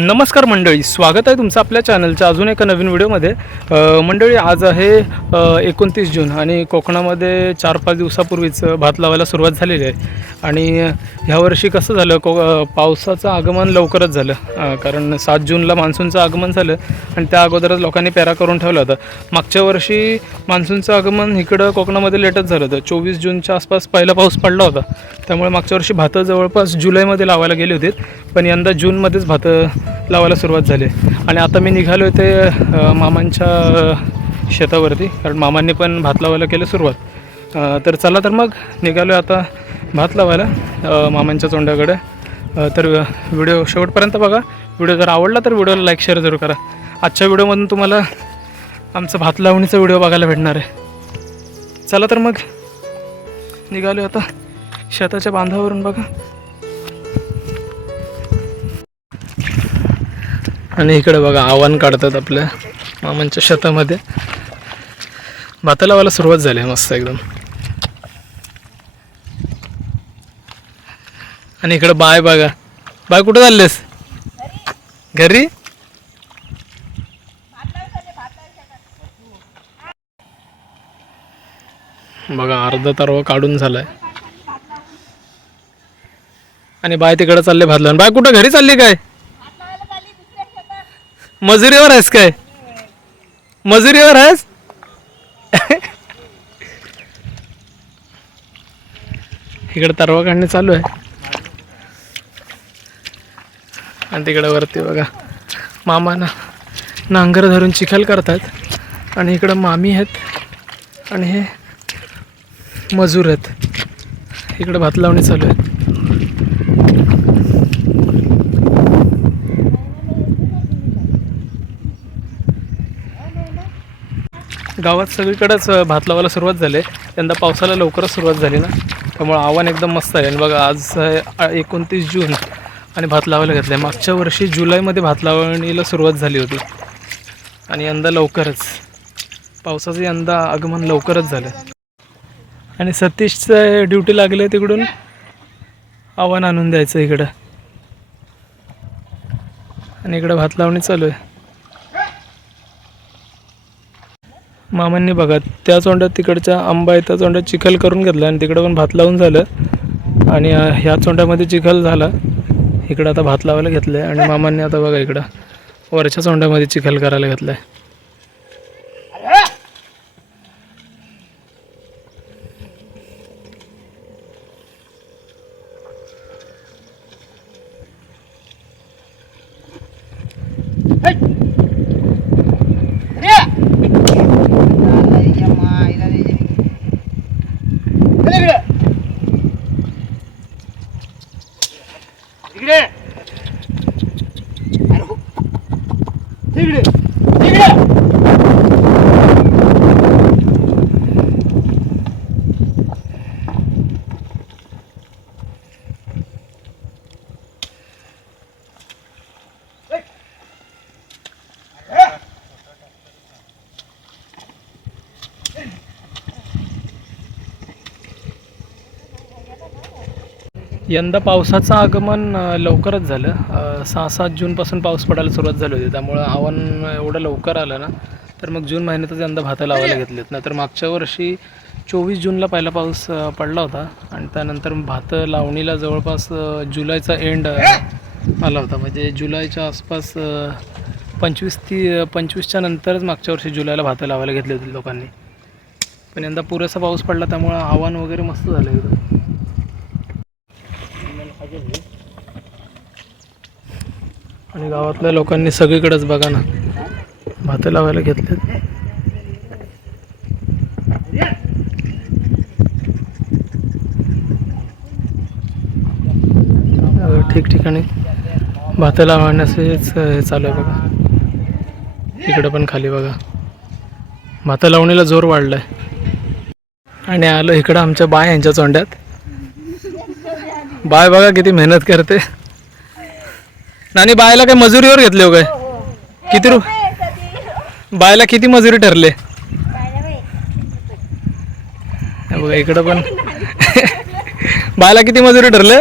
नमस्कार मंडळी स्वागत आहे तुमचं आपल्या चॅनलच्या अजून एका नवीन व्हिडिओमध्ये. मंडळी आज आहे एकोणतीस जून आणि कोकणामध्ये चार पाच दिवसापूर्वीच भात लावायला सुरुवात झालेली आहे. आणि ह्या वर्षी कसं झालं को पावसाचं आगमन लवकरच झालं. कारण सात जूनला मान्सूनचं आगमन झालं आणि त्या अगोदरच लोकांनी पॅरा करून ठेवला होता. मागच्या वर्षी मान्सूनचं आगमन इकडं कोकणामध्ये लेटच झालं होतं. चोवीस जूनच्या आसपास पहिला पाऊस पडला होता. त्यामुळे मागच्या वर्षी भातं जवळपास जुलैमध्ये लावायला गेले होते. पण यंदा जूनमध्येच भातं लावायला सुरुवात झाली. आणि आता मी निघालो आहे ते मामांच्या शेतावरती. कारण मामांनी पण भात लावायला केलं सुरुवात. तर चला तर मग निघालो आहे आता भात लावायला मामांच्या तोंडाकडे. तर व्हिडिओ शेवटपर्यंत बघा. व्हिडिओ जर आवडला तर व्हिडिओला लाईक शेअर जरूर करा. आजच्या व्हिडिओमधून तुम्हाला आमचं भात लावणीचा व्हिडिओ बघायला भेटणार आहे. चला तर मग निघालो आता. शेताच्या बांधावरून बघा. आणि इकडे बघा आव्हान काढतात आपल्या मामांच्या शेतामध्ये. भाता लावायला सुरुवात झाली आहे मस्त एकदम. आणि इकडे बाय बघा. बाय कुठं चाललेस? घरी? बघा अर्धा तरवा काढून झालाय. आणि बाय तिकडे चालले भात लावून बाय कुठं? घरी चालली काय? मजुरीवर आहेस काय? मजुरीवर आहेस? इकडे तरवा काढणे चालू आहे. आणि तिकडे वरती बघा मामा ना नांगर धरून चिखल करतात. आणि इकडं मामी आहेत आणि हे मजूर आहेत. इकडं भात लावणे चालू आहेत. गावात सगळीकडेच भात लावायला सुरुवात झाली. आहे यंदा पावसाला लवकरच सुरुवात झाली ना. त्यामुळं आव्हान एकदम मस्त आहे. आणि बघा आज एकोणतीस जून आणि भात लावायला घेतलं. आहे मागच्या वर्षी जुलैमध्ये भात लावणीला सुरुवात झाली होती. आणि यंदा लवकरच पावसाचं यंदा आगमन लवकरच झालं. आणि सतीशचं ड्युटी लागले तिकडून आव्हान आणून द्यायचं इकडं. आणि इकडं भात लावणी चालू आहे. मामांनी बघा त्या चोंड्यात तिकडच्या आंबा आहे त्या चोंड्यात चिखल करून घेतला आणि तिकडं पण भात लावून झालं. आणि ह्या चोंड्यामध्ये चिखल झाला. इकडं आता भात लावायला घेतलं आहे आणि मामांनी आता बघा इकडं वरच्या चोंड्यामध्ये चिखल करायला घेतलं आहे 그래. यंदा पावसाचं आगमन लवकरच झालं. सहा सात जूनपासून पाऊस पडायला सुरुवात झाली होती. त्यामुळं आव्हान एवढं लवकर आलं ना तर मग जून महिन्यातच यंदा भात लावायला घेतलेत. ना तर मागच्या वर्षी चोवीस जूनला पहिला पाऊस पडला होता. आणि त्यानंतर भातं लावणीला जवळपास जुलैचा एंड आला होता. म्हणजे जुलैच्या आसपास पंचवीस ती पंचवीसच्या नंतरच मागच्या वर्षी जुलैला भातं लावायला घेतले होते लोकांनी. पण यंदा पुरेसा पाऊस पडला त्यामुळं आव्हान वगैरे मस्त झालं एकदम. आणि गावातल्या लोकांनी सगळीकडेच बघा ना. भाते लावायला घेतलेत. ठिकठिकाणी भातं लावण्याचेच हे चालू आहे बघा. इकडं पण खाली बघा. भाता लावणीला जोर वाढलाय. आणि आलो इकडं आमच्या बाय यांच्या चोंड्यात बाय बघा किती मेहनत करते. नानी बायला काय मजुरीवर घेतले हो काय? किती रु बायला किती मजुरी ठरले? हे बघा इकडं पण. बायला किती मजुरी ठरले?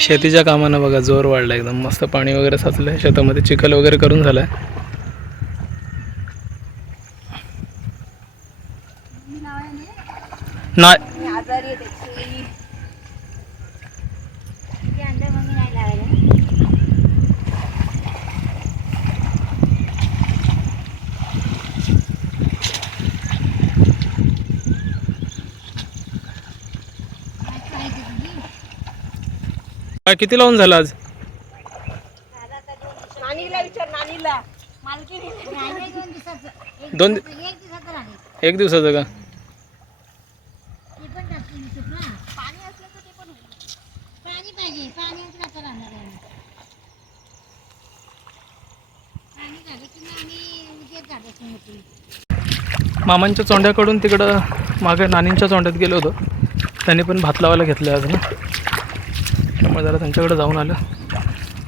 शेतीच्या कामानं बघा जोर वाढला एकदम. मस्त पाणी वगैरे साचलंय. शेतामध्ये चिखल वगैरे करून झालाय. नाही. आजारी आहे त्याची. ते अंडे मम्मी नाही लावायला. काय किती लावून झालं आज? नानीला विचार नानीला. मालकीने दोन एक दिवसाचं का ते पण टाकून दिसत ना पाणी असलं तर ते पण होईल. पाणी पाहिजे पाणी असलं तर राहणार आहे पाणी झालं की मग आम्ही उद्या झाडाची मोठी मामांच्या चोंड्याकडून तिकडं मागं नानींच्या चोंड्यात गेलो होतो. त्यांनी पण भात लावायला घेतलं अजून. त्यामुळे जरा त्यांच्याकडे जाऊन आलं.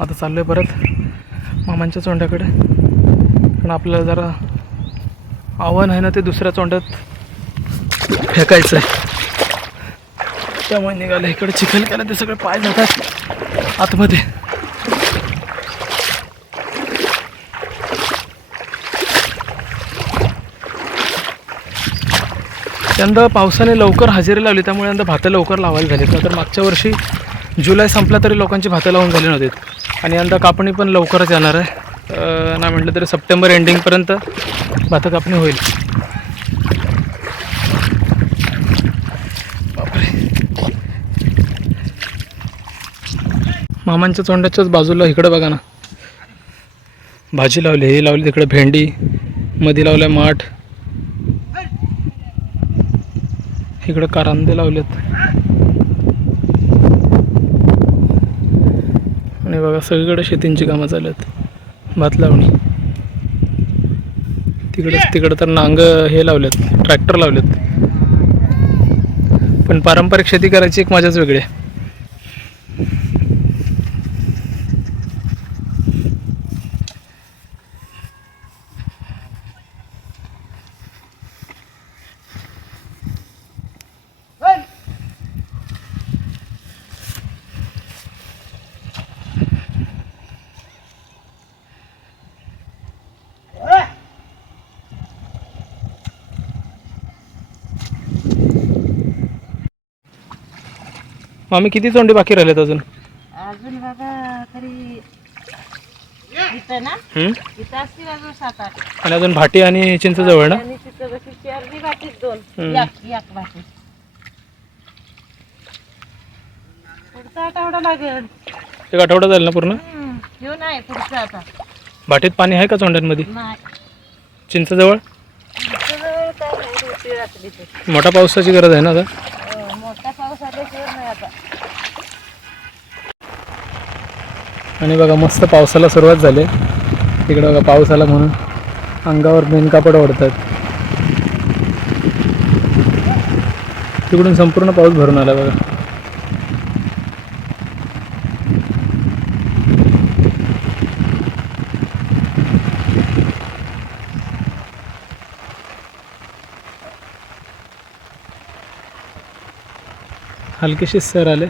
आता चाललो आहे परत मामांच्या चोंड्याकडे. पण आपल्याला जरा आव्हान आहे ना ते दुसऱ्या चोंड्यात फेकायचं आहे त्यामुळे निघालं इकडे चिखल केलं ते सगळे पाय जातात आतमध्ये. यंदा पावसाने लवकर हजेरी लावली त्यामुळे यंदा भातं लवकर लावायला झालीत. तर मागच्या वर्षी जुलै संपला तरी लोकांची भातं लावून झाली नव्हती आणि यंदा कापणी पण लवकरच येणार आहे. ना नाही म्हटलं तरी सप्टेंबर एंडिंगपर्यंत भातं कापणी होईल. मामांच्या तोंडाच्याच बाजूला इकडं बघा ना. भाजी लावली ही लावली तिकडे भेंडी मध्ये लावल्या माठ. इकडे कारांदे लावलेत. आणि बघा सगळीकडे शेतींची कामं चालू आहेत. भात लावणी. तिकडे तिकडे तर नांग हे लावलेत ट्रॅक्टर लावलेत. पण पारंपरिक शेती करायची एक मजाच वेगळी आहे. मामी किती चोंडी बाकी राहिलेत अजून? अजून बाबा तरी इथं ना? हम्म? इथं असतील अजून सात आठ. आणि अजून भाटी आणि चिंच जवळ ना? आणि तिथं कशी चार बी बाकीत दोन. हम्म. एक पुढचा आठवडा लागेल. एक आठवडा झाला ना पूर्ण? हम्म, घेऊन आहे पुढचा आता. भाटीत पाणी आहे का चोंड्यांमध्ये नाही. चिंच जवळ पुढचं जवळ काय नाही होती रात्री ते मोठा पावसाची गरज आहे ना आता अं, मोठा पाऊस आल्याशिवाय नाही आता आणि बघा मस्त पावसाला सुरुवात झाली. तिकडे बघा पाऊस आला म्हणून अंगावर मेनकापड ओढतात तिकडून संपूर्ण पाऊस भरून आला बघा. हलकेशीच सर आले.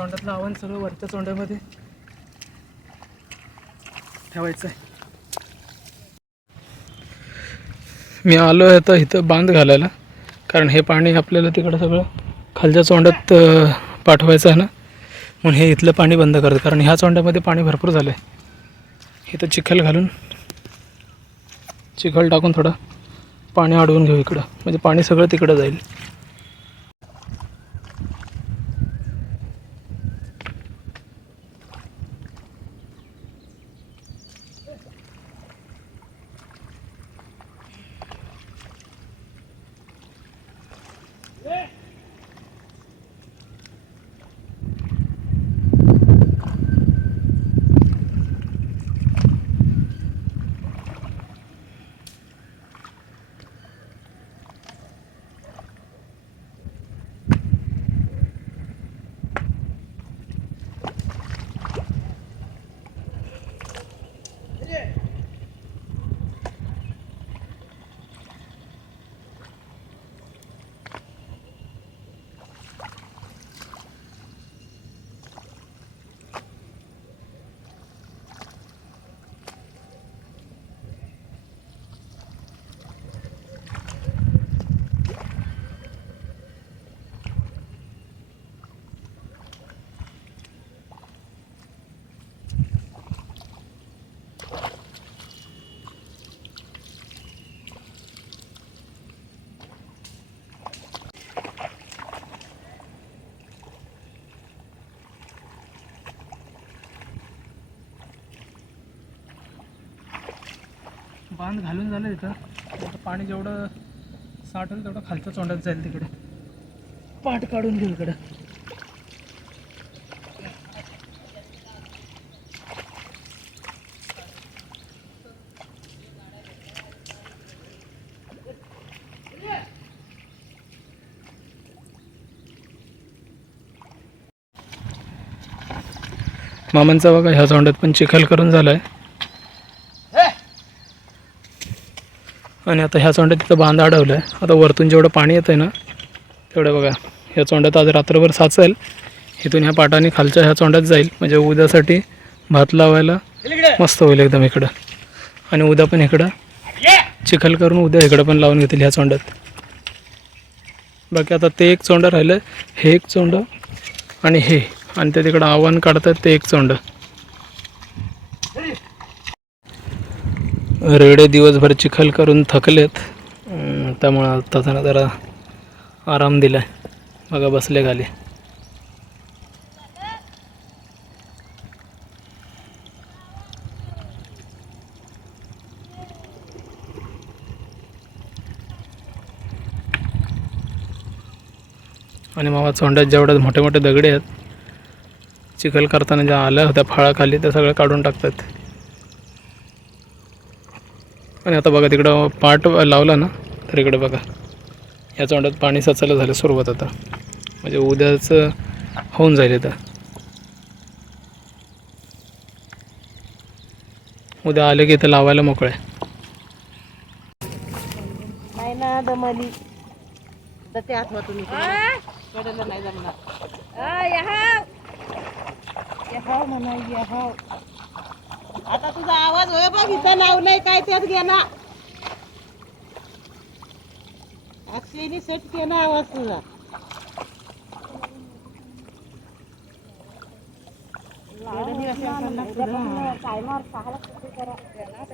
तोंडातलं चोंड्यातलं आव्हान सगळं वरच्या चोंड्यामध्ये ठेवायचं आहे मी आलो आहे आता इथं बांध घालायला कारण हे पाणी आपल्याला तिकडं सगळं खालच्या चोंड्यात पाठवायचं आहे ना? म्हणून हे इथलं पाणी बंद करतं कारण ह्या चोंड्यामध्ये पाणी भरपूर झालं आहे इथं चिखल घालून चिखल टाकून थोडं पाणी अडवून घेऊ इकडं. म्हणजे पाणी सगळं तिकडं जाईल. बांध घालून झालं तिथं आता पाणी जेवढं साठेल तेवढं खालचं चोंड्यात जाईल तिकडे. पाठ काढून घेऊ इकडं. मामांचा बघा ह्या चोंड्यात पण चिखल करून झाला आहे आणि आता ह्या चोंड्यात तिथं बांध अडवलं आहे आता वरतून जेवढं पाणी येतं आहे ना तेवढं बघा. ह्या चोंड्यात आज रात्रभर साचेल. इथून ह्या पाटाने खालच्या ह्या चोंड्यात जाईल. म्हणजे उद्यासाठी भात लावायला मस्त होईल एकदम इकडं. आणि उद्या पण इकडं चिखल करून उद्या इकडं पण लावून घेतील ह्या चोंड्यात बाकी आता ते एक चोंडं राहिलं हे एक चोंडं आणि हे. आणि ते तिकडं आव्हान काढतात ते एक चोंडं रेडे दिवसभर चिखल करून थकलेत. त्यामुळं आता त्यांना जरा आराम दिलाय. बघा बसले खाली. आणि मामा चोंड्यात जेवढ्यात मोठे मोठे दगडे आहेत चिखल करताना ज्या आल्या होत्या फळाखाली त्या सगळ्या काढून टाकतात. आणि आता बघा तिकडं पाट लावला ना तर इकडे बघा या चोंड्यात पाणी साचायला झालं सुरुवात आता. म्हणजे उद्याचं होऊन जाईल इथं. उद्या आले की इथं लावायला मोकळे नाही ना दमली. तर ते आठवा तुम्ही नाही जमणार. आता तुझा आवाज होय बघ इथं लावलंय काय त्यात गेला. अक्षयने सेट केला आवाज तुझा.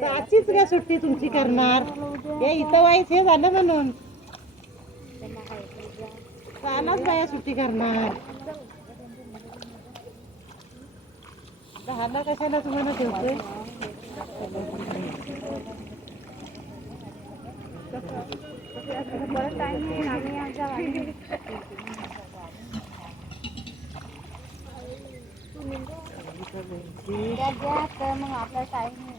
साचीच का सुट्टी तुमची करणार. हे इथं वाईट हे झालं म्हणून. कालच बाया सुट्टी करणार. दहाला कशाला तुम्हाला ठेवतोय मग आपला टाइम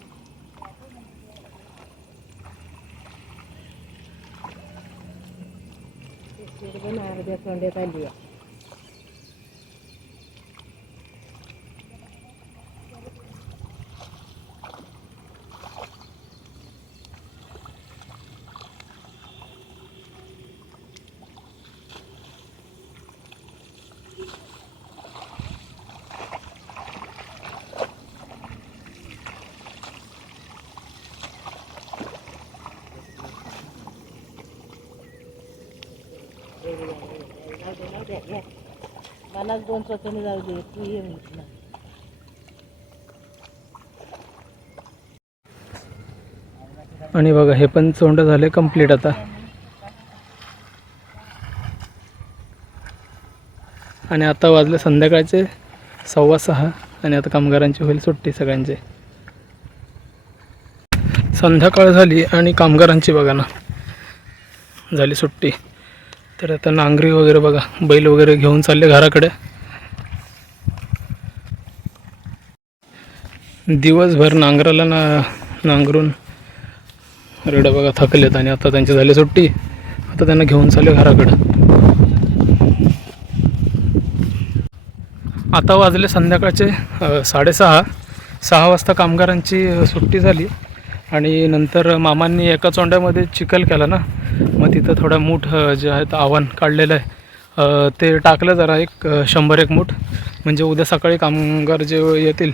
अर्ध्या तोंड्यात आली आहे मलाच दोन स्वतःने जाऊ दे तू ये म्हटलं आणि बघा हे पण चोंड झाले कंप्लीट आता. आणि आता वाजले संध्याकाळचे सव्वा सहा आणि आता कामगारांची होईल सुट्टी सगळ्यांची. संध्याकाळ झाली आणि कामगारांची बघा ना झाली सुट्टी. तर आता नांगरी वगैरे बघा बैल वगैरे घेऊन चालले घराकडे. दिवसभर नांगराला ना नांगरून रेडं बघा थकलेत आणि आता त्यांची झाली सुट्टी. आता त्यांना घेऊन चालले घराकडं. आता वाजले संध्याकाळचे साडेसहा. सहा वाजता कामगारांची सुट्टी झाली. आणि नंतर मामांनी एका चोंड्यामध्ये चिखल केला ना. मग तिथं थोडं मूठ जे आहेत आव्हान काढलेलं आहे. ते टाकलं जरा एक शंभर एक मूठ. म्हणजे उद्या सकाळी कामगार जे येतील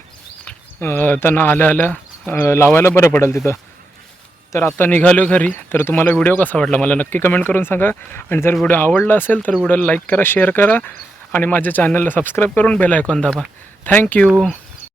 त्यांना आल्या आल्या लावायला बरं पडेल तिथं. तर आत्ता निघालो घरी. तर तुम्हाला व्हिडिओ कसा वाटला मला नक्की कमेंट करून सांगा. आणि जर व्हिडिओ आवडला असेल तर व्हिडिओला लाईक करा शेअर करा. आणि माझ्या चॅनलला सबस्क्राईब करून बेल आयकॉन दाबा. थँक्यू